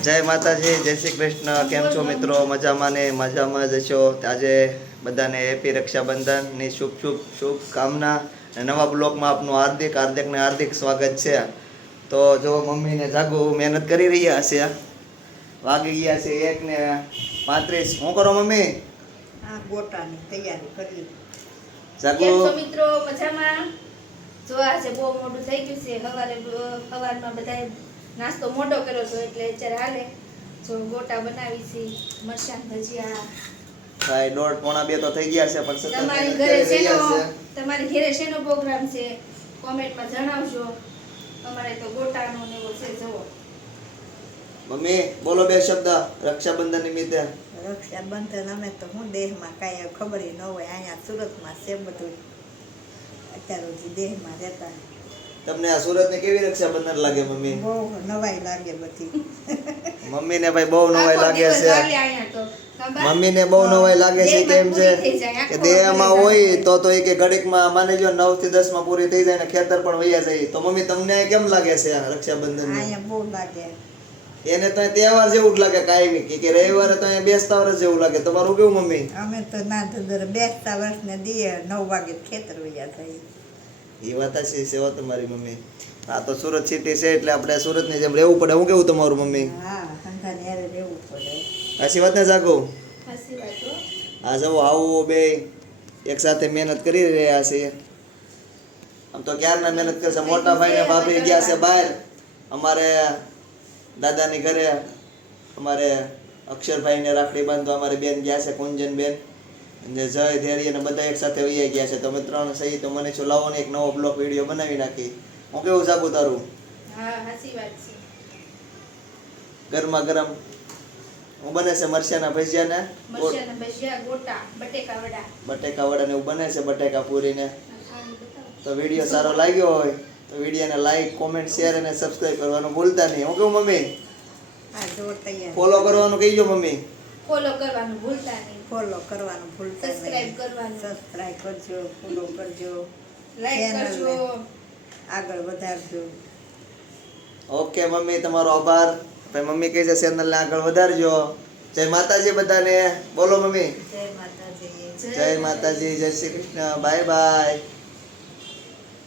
જય માતાજી, જય શ્રી કૃષ્ણ. કેમ છો મિત્રો? મજામાં ને મજામાં જ છો. આજે બધાને હેપી રક્ષાબંધન ની શુભકામના. નવા બ્લોગમાં આપનું હાર્દિક સ્વાગત છે. તો જો મમ્મીને જાગુ મહેનત કરી રહ્યા છે. વાગી ગયા છે 1:35. શું કરો મમ્મી? ગોટાની તૈયારી કરી. જાગુ કેમ છો મિત્રો? મજામાં? જો આજે બહુ મોડું થઈ ગયું છે. સવારમાં બધાએ નાસ્તો મોટો કર્યો હતો એટલે અત્યારે હાલે જો ગોટા બનાવી છે, મરચાં ભજીયા. ભાઈ 1:30-1:45 તો થઈ ગયા છે, પણ સતત તમારી મહેનત ઘરે કરી રહ્યા છે. તમારી ઘરે શેનો પ્રોગ્રામ છે કોમેન્ટમાં જણાવજો. અમારે તો ગોટાનો ને એવો છે. જવો મમ્મી બોલો બે શબ્દ રક્ષાબંધન નિમિત્તે. રક્ષાબંધન અમે તો હું દેહમાં કાંઈ ખબર ન હોય. અહીંયા સુરતમાં છે બધું. અત્યાર સુધી દેહમાં રહેતા. તમને આ સુરતની કેવી રક્ષાબંધન લાગે મમ્મી? બહુ નવાઈ લાગે બધી. મમ્મીને ભાઈ બહુ નવાઈ આખો લાગે દિવસ છે. હાલે અહીંયા તો. ખબર? મમ્મીને બહુ નવાઈ લાગે છે. કેમ છે દેહમાં પૂરી થઈ જાય, કે આખો દેહમાં દિવસ હોય તો એ કે ઘડીકમાં માની લ્યો 9 થી 10 માં પૂરી થઈ જાય ને ખેતર પણ વૈયા જાય. તો મમ્મી તમને કેમ લાગે છે આ રક્ષાબંધન? અહીંયા બહુ લાગે. એને તો તહેવાર જેવું જ લાગે કાયમી કે રવિવારે તો અહીંયા બેસતા વર્ષ જેવું લાગે. તમારું કેવું મમ્મી? અમે તો ના ધંધર બેસતા વર્ષને દીએ 9 વાગે ખેતર વયા થાય. એ વાત સાચી છે હો તમારી મમ્મી. આ તો સુરત સિટી છે એટલે આપણે સુરતની જેમ રહેવું પડે. હું કેવું તમારું મમ્મી? હા, ધંધાને હારે રહેવું પડે. સાચી વાત ને જાગો? સાચી વાત હો. આ જવો આવું બે એક સાથે મહેનત કરી રહ્યા છે. આમ તો ક્યારના મહેનત કરશે. મોટા ભાઈ ને ભાભી ગયા છે બહાર. અમારે દાદાની ઘરે અમારે અક્ષરભાઈ ને રાખડી બાંધવા અમારે બેન ગયા છે, કુંજન બેન અને જય ધૈર્ય ને બધા એક સાથે વૈયા ગયા છે. તો અમે ત્રણ સહી તો મને શું લાવો ને એક નવો બ્લોગ વિડીયો બનાવી નાખી. હું કેવું જાગુ તારું? હા, સાચી વાત છે. ગરમા ગરમ હું બને છે મરચાના ભજીયા ને મરચાંના ભજીયા, ગોટા, બટેકા વડા. બટેકા વડા ને એવું બને છે, બટેકા પૂરી ને. ખાલી બતાવો. તો વિડીયો સારો લાગ્યો હોય તો વિડીયોને લાઈક, કોમેન્ટ, શેર અને સબસ્ક્રાઇબ કરવાનું ભૂલતા નહીં. હું કેવું મમ્મી? આ જો તૈયાર. ફોલો કરવાનું કહીજો મમ્મી. ફોલો કરવાનું ભૂલતા નહીં. ફોલો કરવાનું ભૂલતા નહીં. સબસ્ક્રાઇબ કરવાનું. સબસ્ક્રાઇબ કરજો, ફોલો કરજો, લાઈક કરજો. આગળ વધારજો. ઓકે મમ્મી, તમારો આભાર. ભાઈ મમ્મી કહે છે ચેનલને આગળ વધારજો. જય માતાજી બધાને. બોલો મમ્મી. જય માતાજી. જય માતાજી, જય શ્રી કૃષ્ણ. Bye bye.